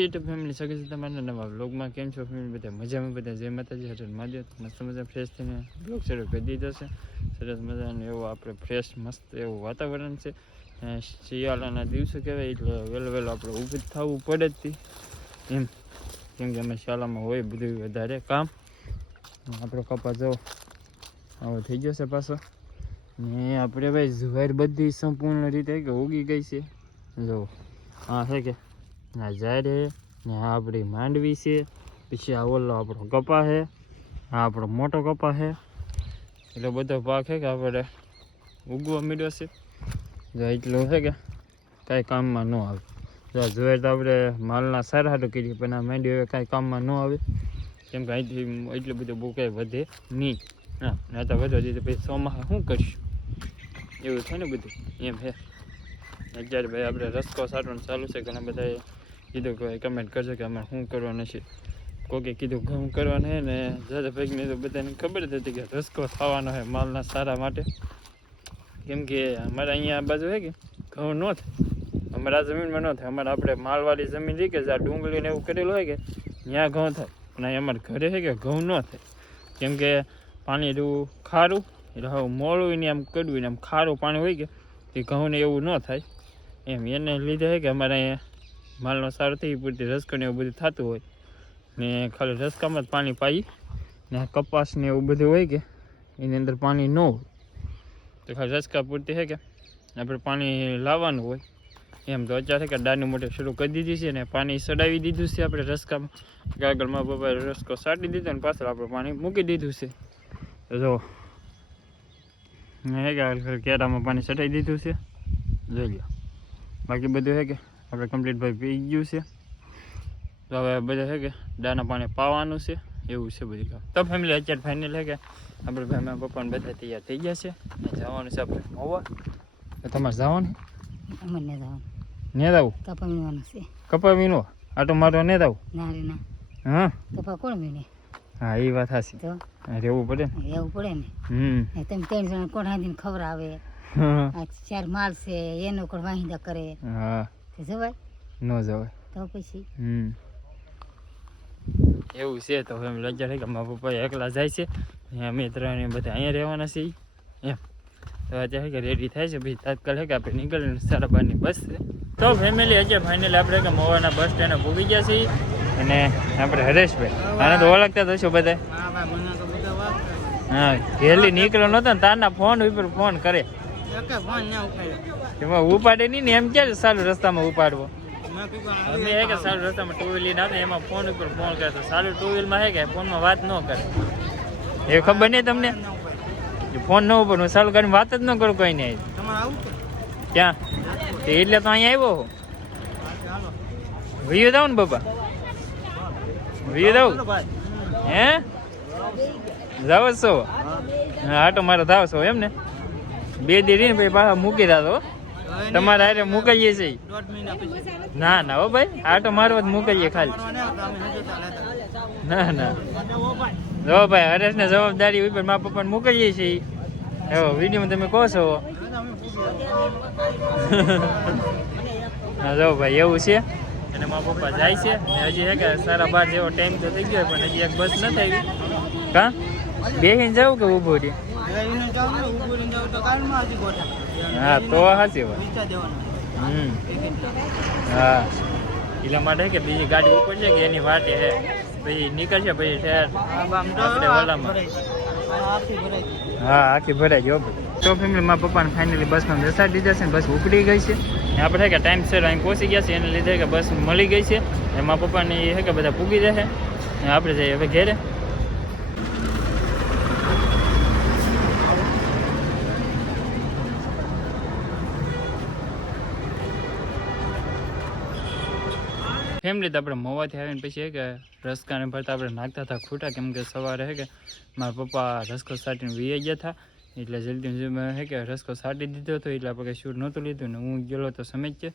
YouTube family શકે છે તમારા નવા વ્લોગમાં. કેમ છો ફેમિલી? બધા મજામાં? બધા જય માતાજી, હર મહાદેવ. મસ્ત મજા ફ્રેશ થઈને બ્લોગ શરૂ કરી દીધો છે. સરસ મજાનું એવું આપણે ફ્રેશ મસ્ત એવું વાતાવરણ છે. શિયાળાના દિવસો કહેવાય એટલે વહેલું આપણે ઊભું થવું પડે જ એમ, કેમ કે અમે શાળામાં હોય બધું વધારે કામ. આપણો કપા જો આવો થઈ ગયો છે પાછો. ને આપણે ભાઈ જુવાર બધી સંપૂર્ણ રીતે કે ઉગી ગઈ છે. જો હા છે કે ના જાય ને આ આપણી માંડવી છે, પછી આ ઓલો આપણો કપા છે, આ આપણો મોટો કપા છે. એટલે બધો પાક છે કે આપણે ઉગવા માંડ્યો છે. જો એટલું છે કે કાંઈ કામમાં ન આવે. જો જોઈએ તો આપણે માલના સારા હાટું કરીએ, પણ આ માંડવી હવે કાંઈ કામમાં ન આવે, કેમ કે અહીંથી એટલું બધું બહુ કાંઈ વધે નહીં. હા ના તો વધવા દીધું પછી ચોમાસા શું કરીશું, એવું થાય ને બધું એમ છે. અત્યારે ભાઈ આપણે રસકો સાટવાનું ચાલુ છે. ઘણા બધાએ કીધું કે કમેન્ટ કરજો કે અમારે શું કરવાનું છે. કોકે કીધું ઘઉં કરવાનું છે ને દાદા ભાઈને તો બધાને ખબર જ હતી કે રસકો થવાનો છે માલના સારા માટે. કેમ કે અમારે અહીંયા બાજુ છે કે ઘઉં ન થાય, અમારા જમીનમાં ન થાય. અમારે આપણે માલવાળી જમીન રહી કે જ્યાં ડુંગળીને એવું કરેલું હોય કે ત્યાં ઘઉં થાય, પણ અહીં અમારે ઘરે છે કે ઘઉં ન થાય. કેમ કે પાણી એવું ખારું એટલે હવે મોળું ને આમ કડવું ને આમ ખારું પાણી હોય કે એ ઘઉંને એવું ન થાય એમ. એને લીધે છે કે અમારે અહીંયા માલનો સારો થઈ પૂરતી રસકોને એવું બધું થતું હોય ને ખાલી રસકામાં જ પાણી પાઈ ને કપાસ ને એવું બધું હોય કે એની અંદર પાણી ન હોય, તો ખાલી રસકા પૂરતી છે કે આપણે પાણી લાવવાનું હોય એમ. તો અત્યારે કે ડાની મોટી શરૂ કરી દીધી છે ને પાણી ચડાવી દીધું છે આપણે રસકામાં. આગળમાં પપ્પાએ રસકો સાટી દીધો ને પાછળ આપણે પાણી મૂકી દીધું છે. જો કેરામાં પાણી ચડાવી દીધું છે, જોઈ લો. બાકી બધું છે કે આપણે કમ્પ્લીટ ભાઈ પી ગયું છે. તો હવે બધા છે કે દાના પાણી પાવાનું છે, એવું છે બધું કામ. તો ફેમિલી અત્યારે ફાઇનલ છે કે આપણે ભાઈ મારા પપ્પાને બધા તૈયાર થઈ ગયા છે. જવાનું છે આપણે મોવા. તો તમારે જવાનું? અમારે ને જવાનું. ને જવું? કપા વીણવાનું છે. કપા વીણો? આટો મારો ને જવું? ના રે ના. હા કપા કોણ વીણે? હા એ વાત હાચી. તો રહેવું પડે ને. રહેવું પડે ને. તમે 3 જણા કોણ હાંધીને ખવડાવે, આ 4 માલ છે એનો કોણ વાહિંદા કરે. હા જવાય? ન જવાય. તો પછી એવું છે. તો એમ લজ্જા છે કે મારા પપ્પા એકલા જાય છે, અમે ત્રણ બધા અહીંયા રહેવાના છીએ એમ. તો અત્યારે કે રેડી થાય છે ભાઈ તાત્કાલ છે કે આપણે નીકળીને 12:30ની બસ છે. તો ફેમિલી અત્યારે ફાઇનલી આપણે કે મોવાના બસ સ્ટેન્ડે ભૂગી ગયા છીએ. અને આપણે હરેશભાઈ આને તો ઓળખતા જ હશો બધા. હા ઘેરલી નીકળ્યો નતો ને તારના ફોન ઉપર ફોન કરે, એમાં ઉપાડે નહીં ને એમ ક્યારે સારું રસ્તામાં ઉપાડવો. અમે હે કે સારું રસ્તામાં 2 વ્હીલ લઈને આવે એમાં ફોન ઉપર ફોન કરે, તો સારું 2 વ્હીલમાં હે કે ફોનમાં વાત ન કરે. એ ખબર નહીં તમને? ફોન ન ઉપર ચાલુ કરીને વાત જ ન કરું કોઈ નહીં. ક્યાં? એટલે તો અહીંયા આવ્યો. વિયો જાવ ને બાબા, વિયો જાવ હે? જાવ છો? હા આટો મારો જાવ છો એમ ને? 2 દી રહીને ભાઈ પાછા મૂકી દાદો. તમારે હારે મૂકીએ છીએ? ના ના હો ભાઈ, આટો મારવા જ મૂકીએ ખાલી. ના ના જો ભાઈ હરેશને જવાબદારી ઉપર મારા પપ્પાને મૂકીએ છીએ. એવો વિડીયોમાં તમે કહો છો. હા જો ભાઈ એવું છે. અને મારા પપ્પા જાય છે ને હજી છે કે 12:30 જેવો ટાઈમ તો થઈ ગયો, પણ હજી એક બસ નથી આવી. કાં બેસીને જવું કે ઊભું રહી? હા તો સાચી વાત. હા એટલા માટે કે બીજી ગાડી ઉપર છે કે એની વાટે છે, પછી નીકળશે પછી આપણે ઓલામાં. હા આખી ભરાઈ ગયો. તો ફેમિલી મારા પપ્પાને ફાઇનલી બસમાં બેસાડી દીધા છે ને બસ ઉપડી ગઈ છે. આપણે કે ટાઈમસર અહીં પહોંચી ગયા છે, એને લીધે કે બસ મળી ગઈ છે. એમાં પપ્પાની છે કે બધા પૂગી જશે ને આપણે જઈએ હવે ઘેરે. ફેમિલી તો આપણે મોવાથી આવીને પછી કે રસકાને ભરતા આપણે નાખતા હતા ખૂટા, કેમ કે સવારે છે કે મારા પપ્પા રસકો સાટીને વી ગયા હતા એટલે જલ્દી છે કે રસકો સાટી દીધો હતો. એટલે આપણે કંઈ શૂટ નહોતું લીધું ને હું ગયેલો તો સમજ છે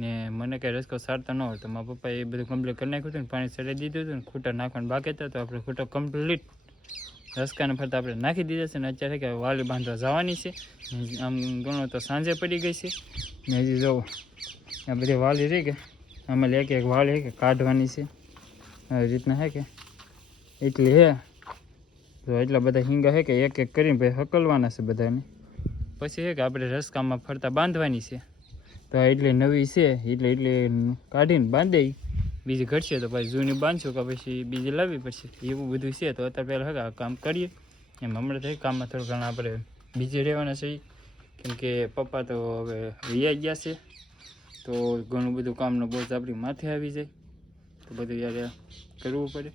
ને મને કંઈ રસકો સારતા ન હોય, તો મારા પપ્પાએ એ બધું કમ્પ્લીટ કરી નાખ્યું હતું ને પાણી ચડાવી દીધું હતું ને ખૂટા નાખવાનું બાકી હતા. તો આપણે ખૂટો કમ્પ્લીટ રસકાને ફરતા આપણે નાખી દીધા છે. ને અત્યારે કે વાલી બાંધવા જવાની છે. આમ ગણો તો સાંજે પડી ગઈ છે ને હજી જો આ બધી વાલી રહી કે આમાં એક એક વાળ હે કે કાઢવાની છે આવી રીતના હે કે એટલી હે. તો એટલા બધા હિંગા હે કે એક એક કરીને ભાઈ હકલવાના છે બધાને. પછી હે કે આપણે રસકામાં ફરતા બાંધવાની છે. તો એટલી નવી છે એટલે કાઢીને બાંધી બીજી ઘટશે તો પછી જૂની બાંધશું કે પછી બીજી લાવવી પડશે એવું બધું છે. તો અત્યારે પહેલાં હે આ કામ કરીએ એમ. હમણાં તો કામમાં થોડું ઘણા આપણે બીજી રહેવાના છે કેમ કે પપ્પા તો હવે વૈયા ગયા છે. તો ઘણું બધું કામનો બોજ આપણી માથે આવી જાય તો બધું યાર કરવું પડે.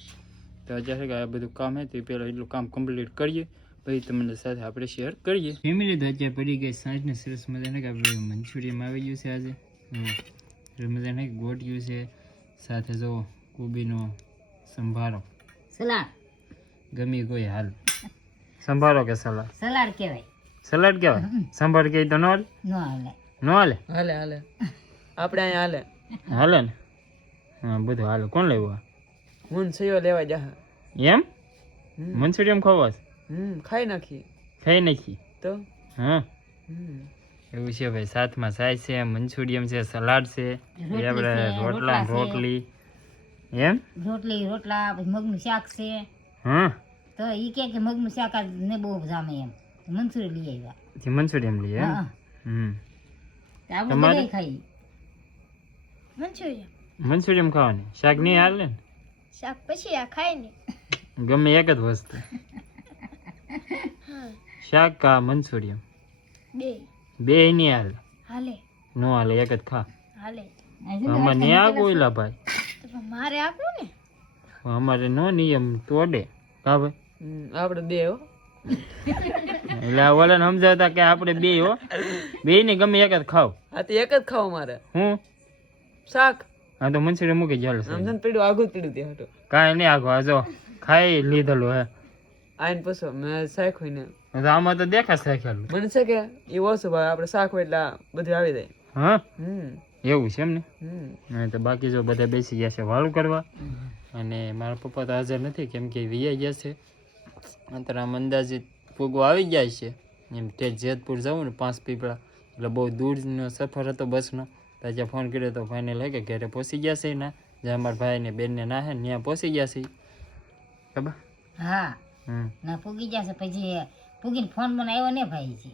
તો અત્યારે આ બધું કામ હે તે પહેલાં એટલું કામ કમ્પ્લીટ કરીએ પછી તમને સાથે આપણે શેર કરીએ. ફેમિલી તો અત્યારે પડી ગઈ સાંજને સરસ મજાને કે આપણે મંચુરિયમ આવી ગયું છે આજે. સરસ મજાને ગોટ્યું છે સાથે જો કોબીનો સંભારો સલાડ ગમી કોઈ હાલ. સંભારો કે સલાડ? સલાડ કહેવાય. સલાડ કહેવાય. સંભાર કહે તો ન હાલે? નો હાલે. ન હાલે? હાલે હાલે આપણે અહીંયા હાલે હાલે ને? હા બધું હાલે. કોણ લેવું? હું સયો લેવા જા. એમ મંચુરિયમ ખાવા? ખાઈ નાખી. ખાઈ નાખી તો હા એવું છે ભાઈ. સાથમાં સાય છે, મંચુરિયમ છે, સલાડ છે, એ આપણે રોટલા રોટલી. એમ રોટલા પછી મગનું શાક છે. હા તો ઈ કે મગનું શાક ને બહુ જામે એમ મંચુરિયન લઈ આવ્યા. મંચુરિયમ લઈએ એમ. આપણે બધા ખાઈ મંચુરિયમ ખાવાની શાક નહીં હાલે ને? શાક પછી આ ખાય ને ગમે એક જ વસ્તુ શાક કા મંચુરિયમ બે નહીં હાલે? હાલે નો હાલે એક જ ખા. હાલે અમારે નહીં આગું એલા ભાઈ. તો પણ મારે આપવું ને. અમારે નો નિયમ તોડે કા ભાઈ? આપણે બે હો. એટલે ઓલાને સમજાવતા કે આપણે બે હો બે ને ગમે એક જ ખાવ. આ તો એક જ ખાવ મારે. હું શાક હા તો મંચુરિયમ મૂકી ચાલો. સમજણ પીડ્યું આગું પીડ્યું તે હટો કાંઈ નહીં આગો જો ખાઈ લીધેલું હે. આઈને પૂછો મેં શાક હોય ને તો આમાં તો દેખાશ ખાખેલું. મને છે કે એ ઓછું ભાઈ આપણે શાક હોય એટલે બધું આવી જાય. હા એવું છે એમ ને? હા તો બાકી જો બધા બેસી ગયા છે વાળું કરવા. અને મારા પપ્પા તો હાજર નથી કેમ કે વીઆઈ ગયા છે. અત્યારે આમ અંદાજિત પૂગો આવી જાય છે એમ. તે જેતપુર જવું ને 5 પીપળા એટલે બહુ દૂરનો સફર હતો બસનો. તો આજે ફોન કર્યો તો ફાઇનલ હે કે ઘરે પહોંચી ગયા છે ના જ્યાં અમારા ભાઈ ને બેન ને ના હે ત્યાં પહોંચી ગયા છે ખબર? હા ના પૂગી જશે. પછી પૂગીને ફોન મને આવ્યો ને ભાઈ છે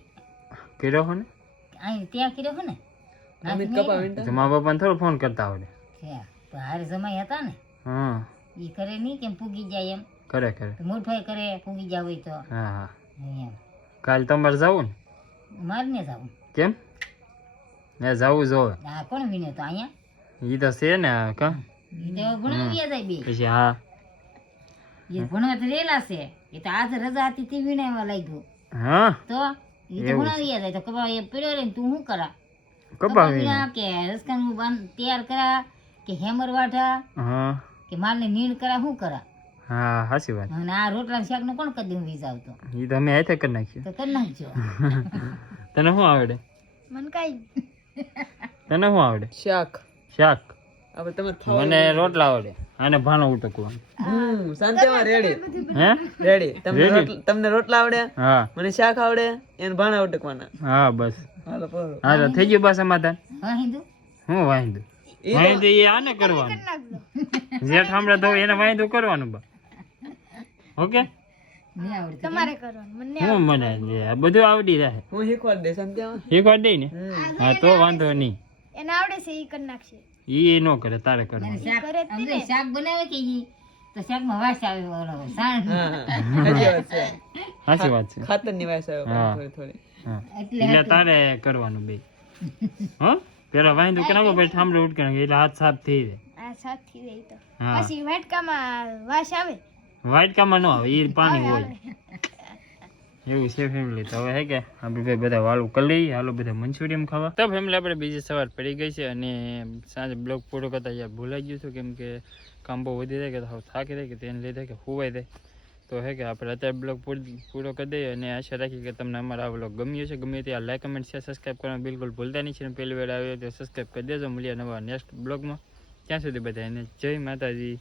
કર્યો હો ને? અહીં ત્યાં કર્યો હો ને. અમિત કપા વિંટા તો મા બાપાને થોડો ફોન કરતા આવડે? તો હારે જમાઈ હતા ને હા ઈ કરે નહીં કેમ પૂગી જાય એમ. કરે કરે. તો મોટભાઈ કરે પૂગી જાવ હોય તો હા હા એમ. કાલ તમારે જવું ને? મારે ને જાવું. કેમ? ને જવું જોવે. આ કોણ વિન્યો તો અહીંયા? ઈ તો છે ને કા ઈ તો ભણવા જાય બે. પછી હા એ ભણવા તો રેલા છે. એ તો આજ રજા હતી તે વિનામાં લાગ્યું. હા તો ઈ તો ભણાવી જાય તો કબા એ પડ્યો રે ને તું શું કરા? કપાવી વિના કે રસકાનું બાંધ તૈયાર કરા કે હેમર વાઢા હા કે માલને નીણ કરા શું કરા? હા સાચી વાત. અને આ રોટલા શાક નું કોણ કરી દઉં વીજ આવતો ઈ તો અમે હાથે કરી નાખ્યું. તો કરી નાખજો. તને શું આવડે? મને કઈ તને શું આવડે? શાક શાક? આપણે તમે ખાવા મને રોટલા આવડે. આને ભાણો ઉટકવાનું. શાંતિમાં રેડી હે રેડી. Ready? તમને રોટલા આવડે હા મને શાક આવડે એને ભાણા ઉટકવાના. હા બસ હાલો પરો. હા તો થઈ ગયું બસ સમાધાન. હા હિન્દુ હું વાંધું વાંધું એ આને કરવાનું. નાખજો. જેઠ હમણાં તો એને વાંધું કરવાનું બા. ઓકે નહીં આવડતું. તમારે કરવાનું મને હું મને આ બધું આવડી જાય. હું શીખવાડ દે શાંતિમાં. એક વાર દઈ ને હા તો વાંધો નહીં. એને આવડે છે એ કરી નાખશે. ઈ ન કરે તારે મને કરવાનું. શાક અંદર શાક બનાવે કે ઈ તો શાકમાં વાસ આવે ઓલો સાણ. હા સાચી વાત છે. સાચી વાત છે. ખાતરની વાસ આવે હા. થોડી થોડી. હા એટલે એટલે તારે કરવાનું બે. હા પેલા વાંધું કરાવો પછી થાંભલો ઉટકે એટલે હાથ સાફ થઈ જાય. આ સાથ થઈ જાય તો હા પછી વાટકામાં વાસ આવે. વાટકામાં ન આવે એ પાણી હોય એવું છે ફેમિલી. તો હવે હે કે આપણે ભાઈ બધા વાળું કરી લઈએ. હાલો બધા મંચુરિયમ ખાવા. તો ફેમિલી આપણે બીજી સવાર પડી ગઈ છે અને સાંજે બ્લોગ પૂરો કરતા યાર ભૂલાઈ ગયું હતું કેમ કે કામ બહુ વધી જાય કે હાવ થાકી જાય કે તેને લીધે કે હુવાઈ જાય. તો હે કે આપણે અત્યારે બ્લોગ પૂરો કરી દઈએ અને આશા રાખી કે તમને અમારા આ બ્લોગ ગમ્યો છે. ગમે ત્યાં લાઈક કમેન્ટ શેર સબસ્ક્રાઈબ કરવાનું બિલકુલ ભૂલતા નહીં છે. અને પહેલી વાર આવ્યો તો સબસ્ક્રાઈબ કરી દેજો. મળીએ નવા નેક્સ્ટ બ્લોગમાં. ત્યાં સુધી બધા એને જય માતાજી.